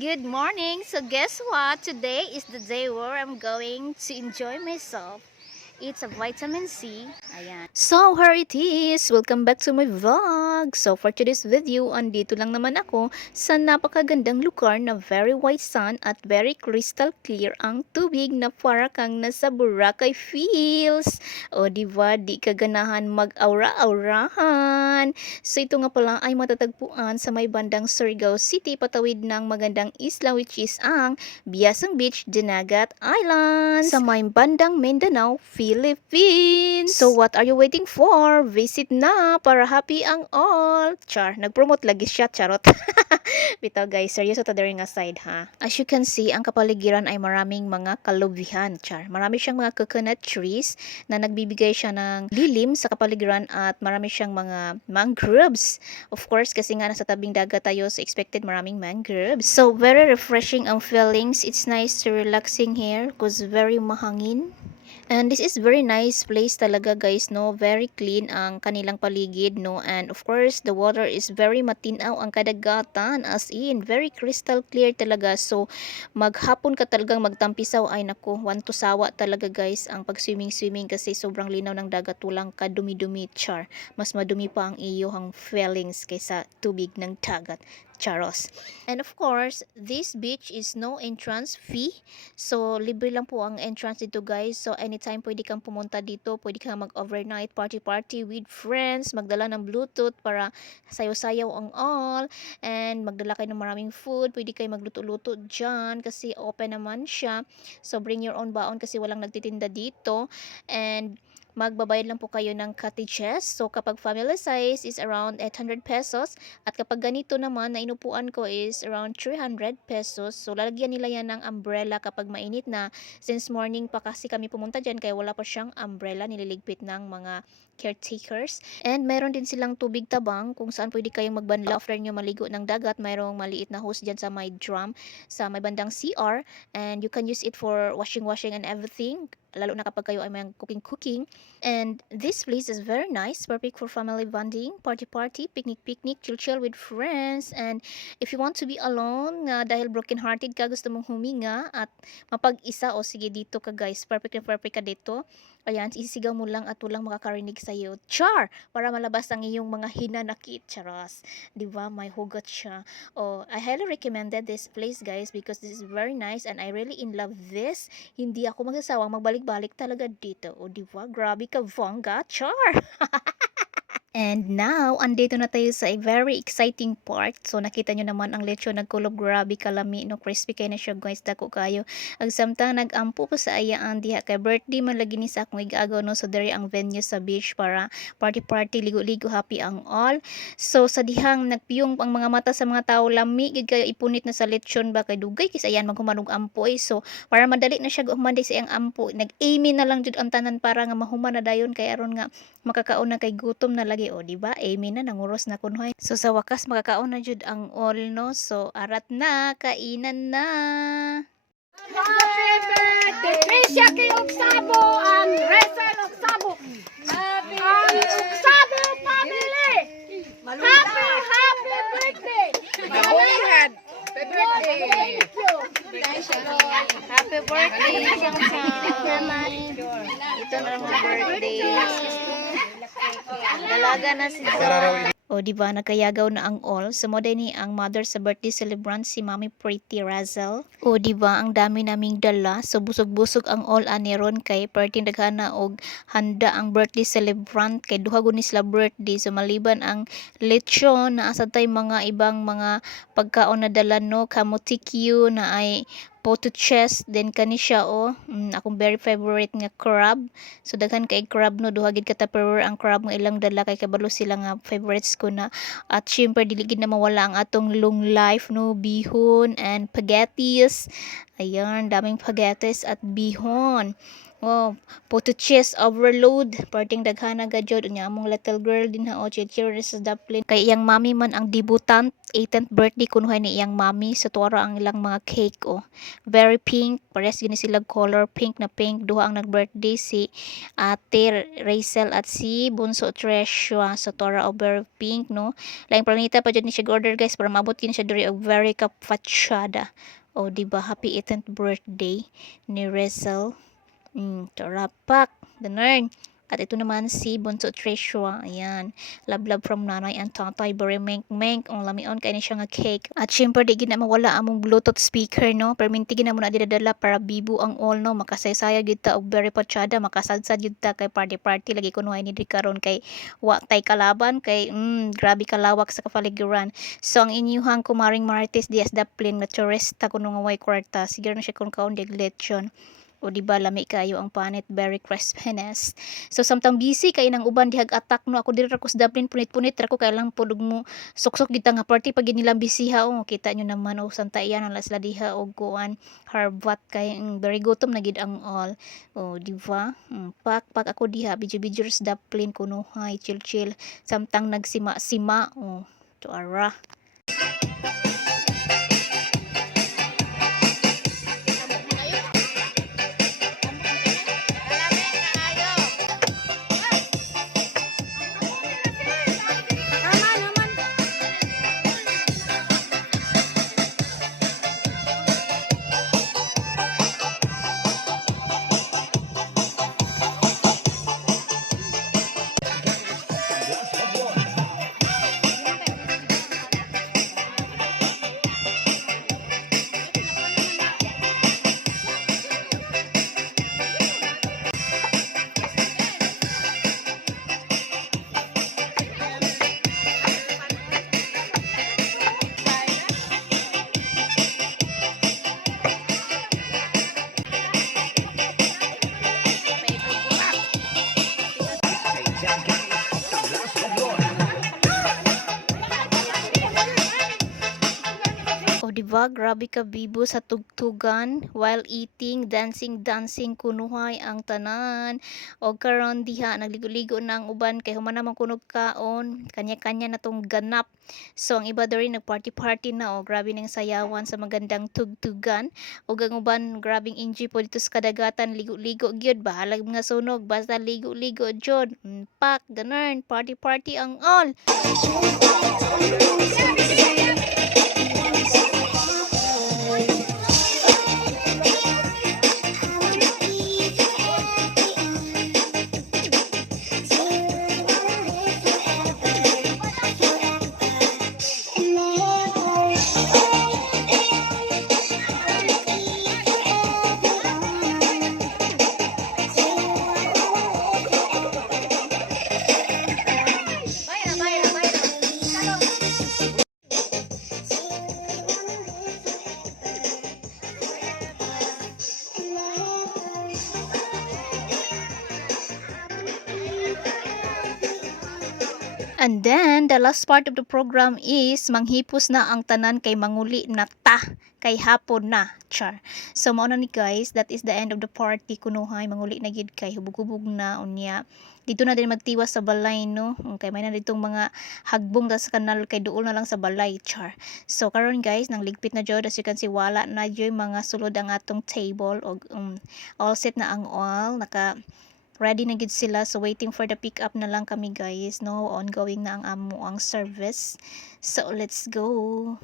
good morning. So guess what? Today is the day where I'm going to enjoy myself. It's a vitamin C. Ayan. So here it is. Welcome back to my vlog. So for today's video, andito lang naman ako sa napakagandang lugar na very white sun at very crystal clear ang tubig na para kang nasa Boracay Fields. O diba, di kaganahan mag-aura-aurahan. So ito nga pala ay matatagpuan sa may bandang Surigao City, patawid ng magandang isla which is ang Biasang Beach, Dinagat Islands. Sa may bandang Mindanao, Philippines. So what are you waiting for? Visit na para happy ang all. Char, nag-promote lagi siya, charot. Bitaw guys, seryoso ta during aside ha. As you can see, ang kapaligiran ay maraming mga kalubihan, char. Marami siyang mga coconut trees na nagbibigay siya ng lilim sa kapaligiran at marami siyang mga mangroves. Of course, kasi nga nasa tabing dagat tayo, so expected maraming mangroves. So very refreshing ang feelings. It's nice to relaxing here because very mahangin. And this is very nice place talaga guys, no? Very clean ang kanilang paligid, no? And of course, the water is very matinaw ang kadagatan, as in, very crystal clear talaga. So, maghapon ka talagang magtampisaw, ay naku, want to sawa talaga guys ang pag-swimming kasi sobrang linaw ng dagat, walang kadumi-dumi, char. Mas madumi pa ang iyong feelings kaysa tubig ng dagat. Charos. And of course, this beach is no entrance fee. So, libre lang po ang entrance dito guys. So, anytime pwede kang pumunta dito. Pwede kang mag-overnight party with friends. Magdala ng Bluetooth para sayaw-sayaw ang all. And magdala kayo ng maraming food. Pwede kayo magluto-luto dyan kasi open naman siya. So, bring your own baon kasi walang nagtitinda dito. And magbabayad lang po kayo ng cottages. So, kapag family size is around 800 pesos. At kapag ganito naman na inupuan ko is around 300 pesos. So, lalagyan nila yan ng umbrella kapag mainit na. Since morning pa kasi kami pumunta dyan, kaya wala pa siyang umbrella. Nililigpit ng mga caretakers. And mayroon din silang tubig tabang kung saan pwede kayong magbanlaw after nyo maligo ng dagat. Mayroong maliit na hose dyan sa may drum, sa may bandang CR. And you can use it for washing and everything. Lalo na kapag kayo ay may cooking. And this place is very nice, perfect for family bonding, party, picnic, chill with friends. And if you want to be alone, dahil broken-hearted ka, gusto mong huminga at mapag-isa, o sige dito ka guys, perfect ka dito. Ayan, isisigaw mo lang at walang makakarinig sa iyo. Char! Para malabas ang iyong mga hinanakit, charas. Diba? May hugot siya. Oh, I highly recommended this place guys because this is very nice and I really in love this. Hindi ako magsasawang magbalik-balik talaga dito. O diba? Grabe ka, Vanga. Char! And now, andito na tayo sa a very exciting part. So, nakita nyo naman ang lechon nagkulob, grabe kalami, no? Crispy kayo na siya, guys, dako kayo. Ang samtang nag-ampo po sa ayaan diha kay birthday man lagi ni sa akong igagaw, no? So, dere ang venue sa beach para party, ligo-ligo, happy ang all. So, sa dihang nagpiyong ang mga mata sa mga tao, lami, gid kayo ipunit na sa lechon ba kay dugay, kasi ayan, maghumanog ampo eh. So, para madali na siya humanday sa iyang ampo, nag-aiming na lang jud ang tanan para nga mahuman na dayon, kay aron nga makakaon na kay gutom na lagi, o diba? Amen na, nanguros na kunhoy. So sa wakas makakaon na jud ang all, no? So arat na, kainan na. Happy birthday! Tricia kayong sabo ang Rachel of Sabo. Ang Sabo family. Happy birthday! Mabuhat! Happy birthday! Happy birthday, naman. Ito na ang birthday. Dalaga na si o diba, nagkayagaw na ang all. Sumoday ni ang mother sa birthday celebrant, si Mami Pretty Razel. O diba, ang dami naming dala. So busog-busog ang all aniron kay party daghana og handa ang birthday celebrant kay duha gud ni sila birthday. So maliban ang lechon, na asa tay mga ibang mga pagkaon na dala, no? Kamotikyu na ay photo chest, then kani siya akong very favorite nga crab. So daghan kay crab, no? Duha gid ka tupperware ang crab nga ilang dala kay kabalo sila nga favorites ko na. At syempre dili gid na mawala ang atong long life, no? Bihon and spaghettis. Ayan, daming pagates at bihon. Oh, puto cheese overload. Parting daghana gajod unya among little girl din ha o cheers sa daplin. Kay iyang mami man ang debutant 18th birthday kunuhay ni iyang mami sa tuwara ang ilang mga cake oh. Very pink, pares gini sila color pink na pink. Duha ang nag-birthday si Ate Rachel at si Bunso Tresua sa tuwara o very pink no. Laing planeta pa jud ni siya order guys para maabot kini siya diri og very kapfatsyada. O diba happy 18th birthday ni Rachel. Tarapak, ganun. At ito naman si Bunso Tresua. Ayan. Love from nanay and tatay. Very menk. Ang lamion kaya ni siya nga cake. At syempre, di gina mawala among Bluetooth speaker, no? Perminti gina muna dinadala para bibo ang all, no? Makasaysaya yun ta. Og very patsyada. Makasadsad yun ta kay party. Lagi ko nuhay ni karon kay watay kalaban. Kay, grabe kalawak sa kapaligiran. So, ang inyuhang kumaring Martes Diaz Daplin na turista kuno nga way kwarta. Siguro na siya kung kaundig lechon. O diba lami kayo ang panit very crispiness. So samtang busy kay nang uban dihag attack no ako diri ra ko sa Dublin punit-punit ra ko kay lang pudog mo suksok gita nga party pag nilang busy ha o kita nyo naman o santa iyan ang sila diha og kuan harbat kay very gutom na gid ang all. O diba? Pak ako diha bidyo sa Dublin kuno hay chill samtang nagsima-sima o to ara. Diba? Grabe ka bibo sa tugtugan while eating, dancing kunuhay ang tanan. O karon diha nagligo-ligo na ang uban kay human naman kunog kaon, kanya-kanya na tong ganap. So ang iba diri nagparty na o grabe ning sayawan sa magandang tugtugan. O ang uban grabing enjoy po dito sa kadagatan, ligo-ligo gyud bahalag mga sunog basta ligo-ligo jud. Pak ganun, party ang all. And then, the last part of the program is manghipos na ang tanan kay manguli na ta kay hapon na char. So mao na ni guys, that is the end of the party kunuhay manguli na gid kay hubog-hubog na unya. Dito na din magtiwas sa balay no. Kay may na ditong mga hagbong sa kanal kay duol na lang sa balay char. So karon guys, nang ligpit na jud as you can see wala na jud mga sulod ang atong table og all set na ang all naka ready na gid sila, so waiting for the pick up na lang kami guys no, ongoing na ang amo ang service, so let's go.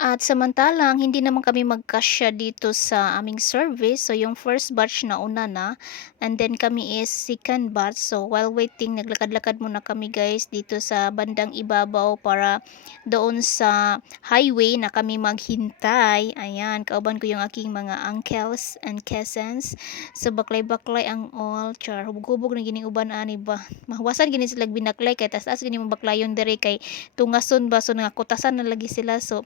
At samantalang hindi naman kami magkasya dito sa aming service, so yung first batch na una na and then kami is second batch. So while waiting naglakad-lakad muna kami guys dito sa bandang ibabaw para doon sa highway na kami maghintay. Ayan, kauban ko yung aking mga uncles and cousins, so baklay-baklay ang all char, hubog-hubog na gining uban ani ba, mahawasan gini sila binaklay kay tas gini mo baklayon dere kay tungason ba, so nga kutasan na lagi sila, so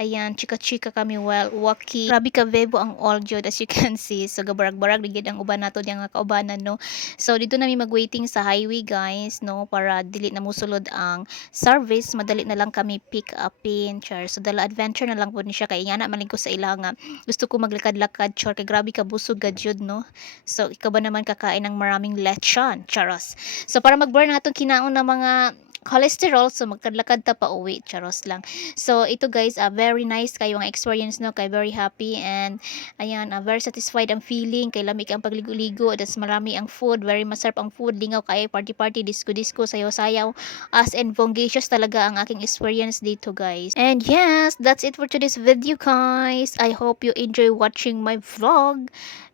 Ayan, chika-chika kami while walking. Grabe ka bebo ang audio as you can see. So gabarag-barag digid ang uban nato diyan nga kaubanan no. So dito na mi mag-waiting sa highway guys no para dili na musulod ang service, madali na lang kami pick upin char. So dala adventure na lang po ni siya kay ingana maling ko sa ila nga. Gusto ko maglakad-lakad char kay grabe ka busog gadyod no. So ikaw ba naman kakain ng maraming lechon, charos. So para mag-burn na atong kinaon na mga cholesterol so magkadlakad ta pa uwi charos lang. So ito guys, very nice kayo ang experience no, kay very happy and ayan, very satisfied ang feeling kay lamig ang pagligo-ligo, das marami ang food, very masarap ang food, lingaw kay party-party, disco-disco, sayaw-sayaw, as and bongacious talaga ang aking experience dito guys. And yes, that's it for today's video guys. I hope you enjoy watching my vlog.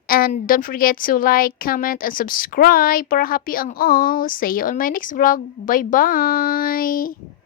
And don't forget to like, comment, and subscribe para happy ang all. See you on my next vlog. Bye-bye!